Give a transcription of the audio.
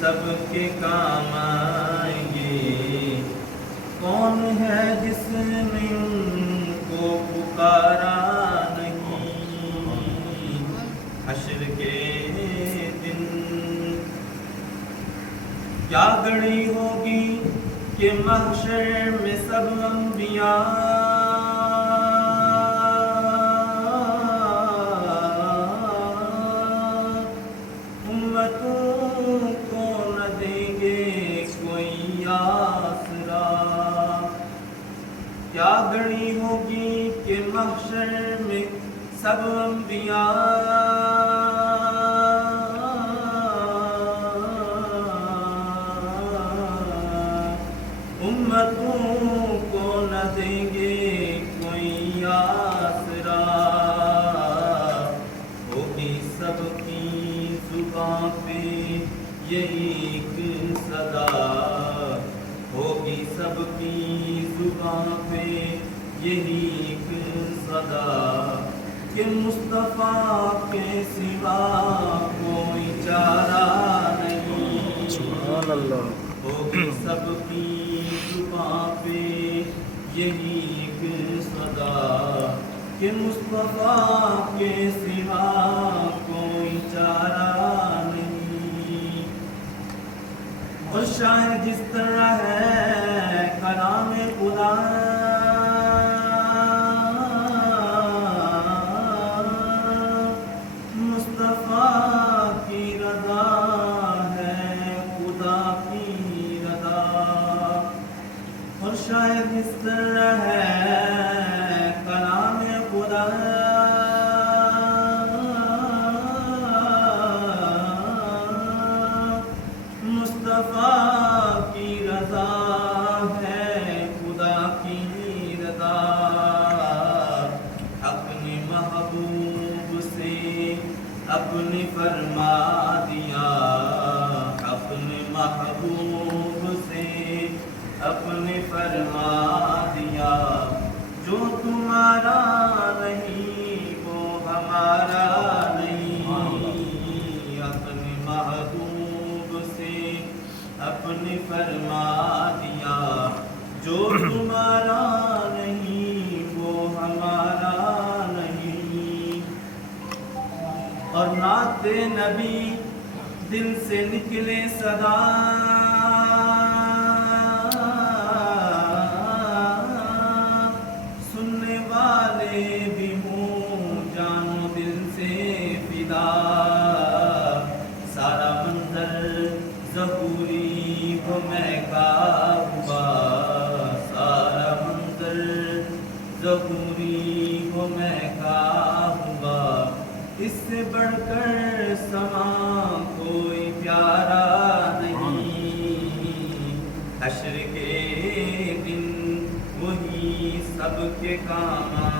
سب کے کام آئیں گے. کون ہے جس نے ان کو پکارا نہیں حشر کے دن. کیا گھڑی ہوگی کہ محشر میں سب انبیاء امتوں کو نہ دیں گے کوئی آسرا. کیا گھڑی ہوگی کہ محشر میں سب انبیاء امتوں کو نہ دیں گے کوئی آسرا. ہوگی سب کی زباں پہ یہی ایک صدا. ہوگی سب کی زباں پہ یہی ایک صدا کہ مصطفیٰ کے سوا کوئی چارہ نہیں. سبحان اللہ. ہوگی سب کی زباں پہ یہی ایک صدا کہ مصطفیٰ کے سوا کوئی چارہ نہیں. اور شاید جس طرح ہے کلام خدا مصطفیٰ کی رضا ہے خدا کی رضا. اور شاید اس طرح ہے کلام خدا مصطفیٰ کی رضا ہے خدا کی رضا. اپنے محبوب سے اپنے فرما دیا. اپنے محبوب سے اپنے فرما دیا. جو تمہارا نہیں وہ ہمارا نہیں. اپنے محبوب سے اپنے فرما دیا. جو تمہارا نہیں وہ ہمارا نہیں. اور نعت نبی دل سے نکلے صدا سننے والے بھی ہوں جانو دل سے فدا. سارا منظر ظہوری ہو مہکا ہوا. سارا منظر ظہوری ہو مہکا ہوا. اس سے بڑھ کر سما کوئی پیارا نہیں. حشر کے دن وہی سب کے کام